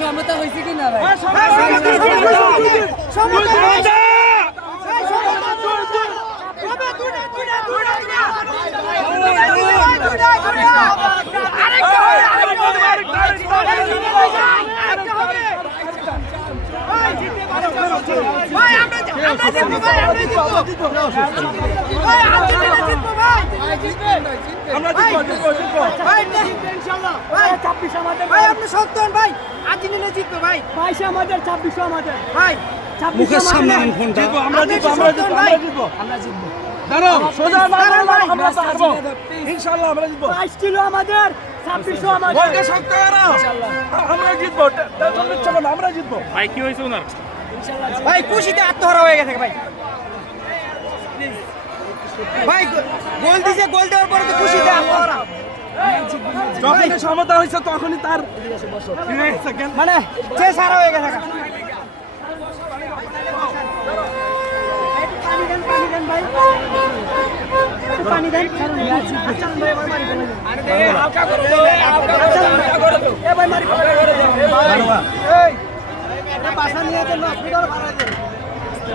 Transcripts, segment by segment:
সমতা হয়েছে কিনা ভাই? মুখের সামনে আমরা জিতবো দাঁড়াও সোজা আমরা পারবো ইনশাআল্লাহ আমরা জিতবো 22 কিলো আমাদের 2600 আমাদের বলকে শক্ত করো আমরা জিতবো টেনশন নিচ্ছ না আমরা জিতবো ভাই কি হয়েছে ওনার? ভাই খুশিতে আত্মহারা হয়ে গেছে ভাই। ভাই গোল দিছে, গোল দেওয়ার পরে তো খুশিতে আত্মহারা। যখনই সমতা হয়েছে তখনই তার মানে সে সারা হয়ে গেছে। পানি দেন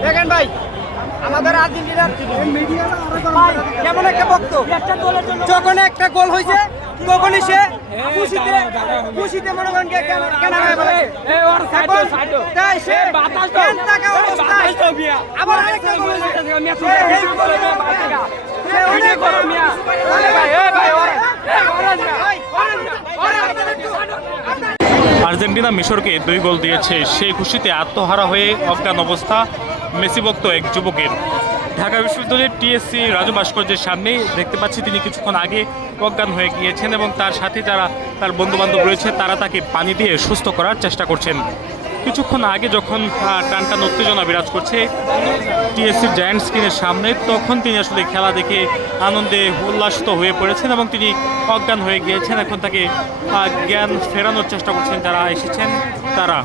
দেখেন ভাই আমাদের আর্জেন্টিনার কেমন একটা বক্ত, যখন একটা গোল হয়েছে তখনই সে খুশিতে মনে করেন কেনা হয়ে পড়ে। তাই সে থাকা অবস্থায় আবার আরেকটা গোল আর্জেন্টিনা মিশরকে 2 গোল দিয়েছে, সেই খুশিতে আত্মহারা হয়ে অজ্ঞান অবস্থা মেসিভক্ত এক যুবকের। ঢাকা বিশ্ববিদ্যালয়ের টিএসসি রাজু ভাস্কর্যের সামনে দেখতে পাচ্ছি তিনি কিছুক্ষণ আগে অজ্ঞান হয়ে গিয়েছেন এবং তার সাথে যারা তার বন্ধুবান্ধব রয়েছে তারা তাকে পানি দিয়ে সুস্থ করার চেষ্টা করছেন। কিছুক্ষণ আগে যখন টানটান উত্তেজনা বিরাজ করছে টিএসসির জায়ান্ট স্ক্রিনের সামনে, তখন তিনি আসলে খেলা দেখে আনন্দে উল্লাসিত হয়ে পড়েছেন এবং তিনি অজ্ঞান হয়ে গিয়েছেন। এখন তাকে জ্ঞান ফেরানোর চেষ্টা করছেন যারা এসেছেন তারা।